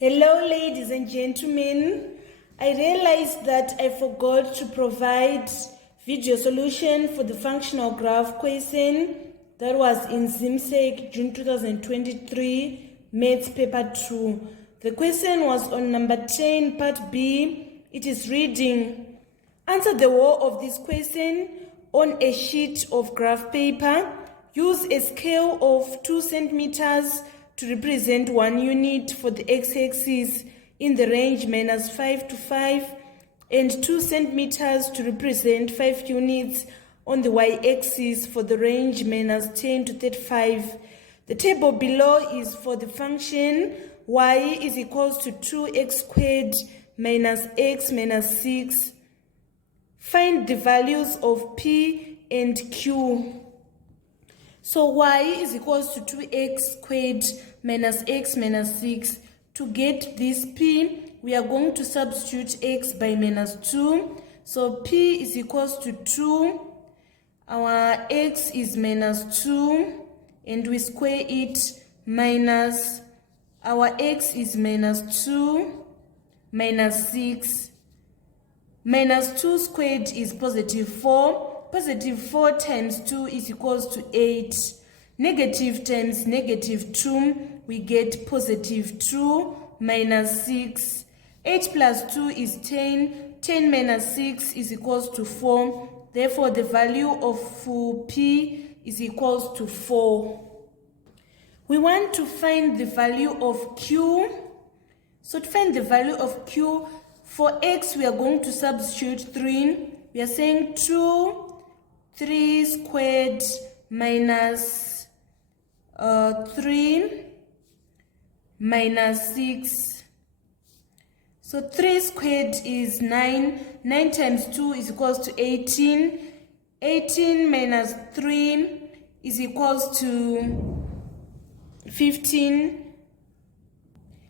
Hello ladies and gentlemen, I realized that I forgot to provide video solution for the functional graph question that was in Zimsec June 2023 Maths paper 2. The question was on number 10 part B. It is reading, answer the whole of this question on a sheet of graph paper. Use a scale of 2 centimeters to represent 1 unit for the x-axis in the range -5 to 5 and 2 centimeters to represent 5 units on the y-axis for the range -10 to 35. The table below is for the function y is equals to 2x squared minus x minus 6. Find the values of p and q. So y is equals to 2x squared minus x minus 6. To get this p, we are going to substitute x by -2. So p is equals to 2. Our x is -2. And we square it minus, our x is -2 minus 6. -2 squared is +4. +4 times 2 is equals to 8. Negative times -2, we get +2 minus 6. 8 plus 2 is 10. 10 minus 6 is equals to 4. Therefore, the value of p is equals to 4. We want to find the value of q. So to find the value of q, for x we are going to substitute 3. We are saying 3 squared minus 3 minus 6. So 3 squared is 9. 9 times 2 is equals to 18. 18 minus 3 is equals to 15.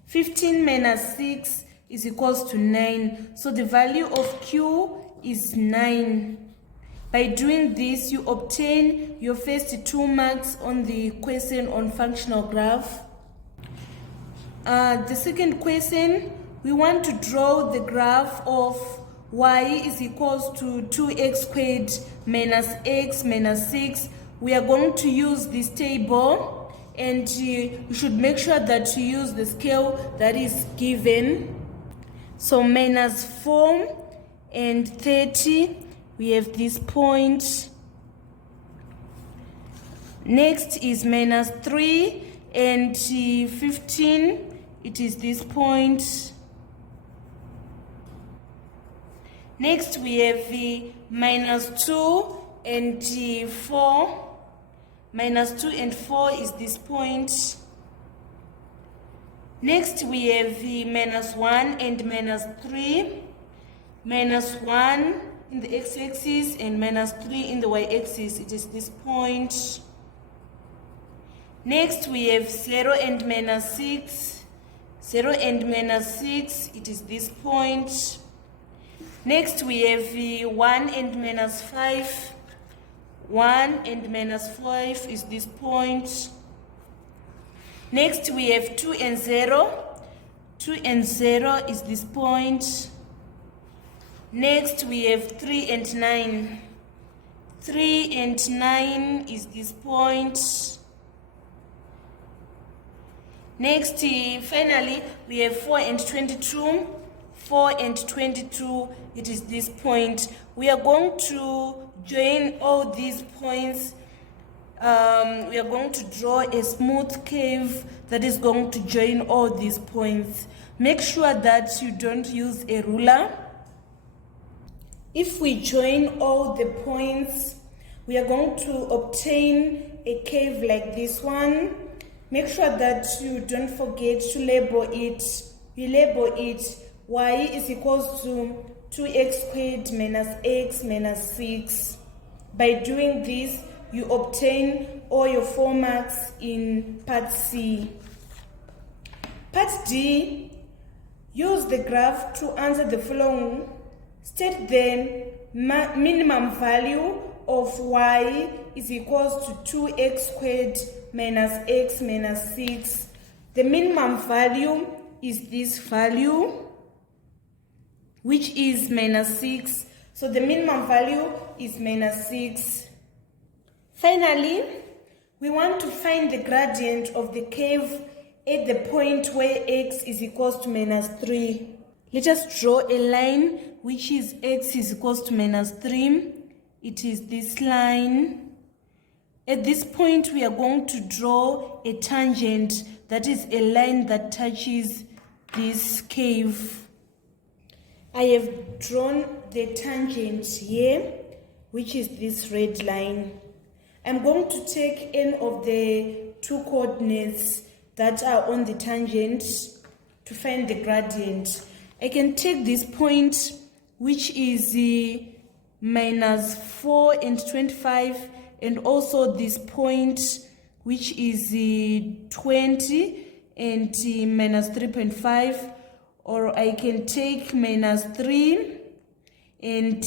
15 minus 6 is equals to 9. So the value of q is 9. By doing this, you obtain your first 2 marks on the question on functional graph. The second question, we want to draw the graph of y is equals to 2x squared minus x minus 6. We are going to use this table, and you should make sure that you use the scale that is given. So -4 and 30, we have this point. Next is -3 and 15, it is this point. Next we have -2 and 4. -2 and 4 is this point. Next we have -1 and -3. -1 in the x-axis and -3 in the y-axis, it is this point. Next we have 0 and -6. 0 and -6, it is this point. Next we have 1 and -5. 1 and -5 is this point. Next we have 2 and 0. 2 and 0 is this point. Next we have 3 and 9. 3 and 9 is this point. Next, finally, we have 4 and 22. 4 and 22, it is this point. We are going to join all these points. We are going to draw a smooth curve that is going to join all these points. Make sure that you don't use a ruler. If we join all the points, we are going to obtain a curve like this one. Make sure that you don't forget to label it. You label it y is equals to 2x squared minus x minus 6. By doing this, you obtain all your 4 marks in part C. Part D, use the graph to answer the following. State the minimum value of y is equals to 2x squared minus x minus 6. The minimum value is this value, which is minus 6. So the minimum value is minus 6. Finally, we want to find the gradient of the curve at the point where x is equals to minus 3. Let us draw a line which is x is equals to minus 3. It is this line. At this point, we are going to draw a tangent, that is a line that touches this curve. I have drawn the tangent here, which is this red line. I'm going to take n of the 2 coordinates that are on the tangent to find the gradient. I can take this point, which is minus 4 and 25, and also this point, which is 20 and minus 3.5, or I can take minus 3 and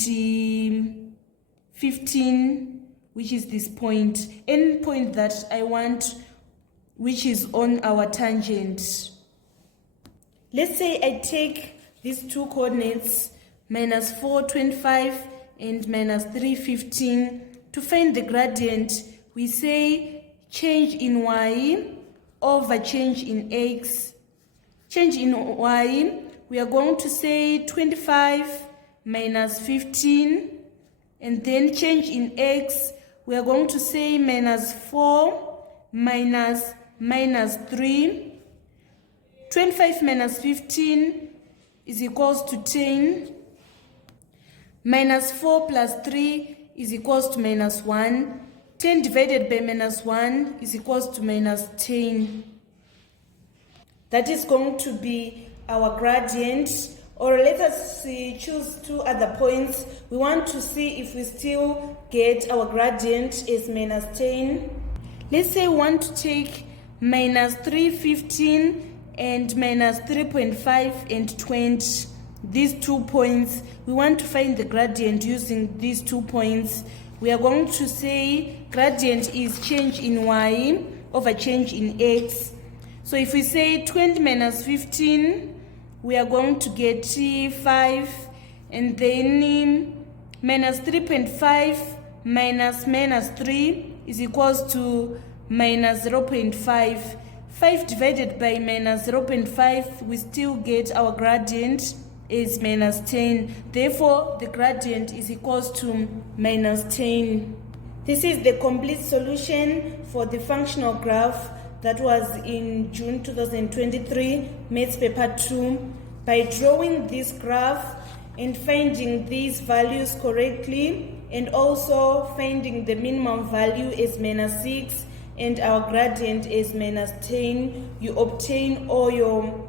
15, which is this point, any point that I want, which is on our tangent. Let's say I take these 2 coordinates, minus 4, 25, and minus 3, 15. To find the gradient, we say change in y over change in x. Change in y, we are going to say 25 minus 15. And then change in x, we are going to say minus 4 minus 3. 25 minus 15 is equals to 10. Minus 4 plus 3 is equals to minus 1. 10 divided by minus 1 is equals to minus 10. That is going to be our gradient. Or let us choose 2 other points. We want to see if we still get our gradient is minus 10. Let's say we want to take minus 3, 15, and minus 3.5 and 20. These 2 points, we want to find the gradient using these 2 points. We are going to say gradient is change in y over change in x. So if we say 20 minus 15, we are going to get 5, and then minus 3.5 minus 3 is equals to minus 0.5. 5 divided by minus 0.5, we still get our gradient is minus 10. Therefore, the gradient is equals to minus 10. This is the complete solution for the functional graph that was in June 2023, Maths Paper 2. By drawing this graph and finding these values correctly, and also finding the minimum value is minus 6 and our gradient is minus 10, you obtain all your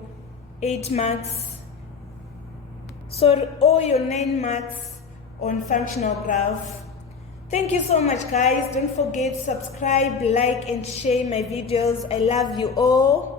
8 marks. So all your 9 marks on functional graph. Thank you so much, guys. Don't forget to subscribe, like, and share my videos. I love you all.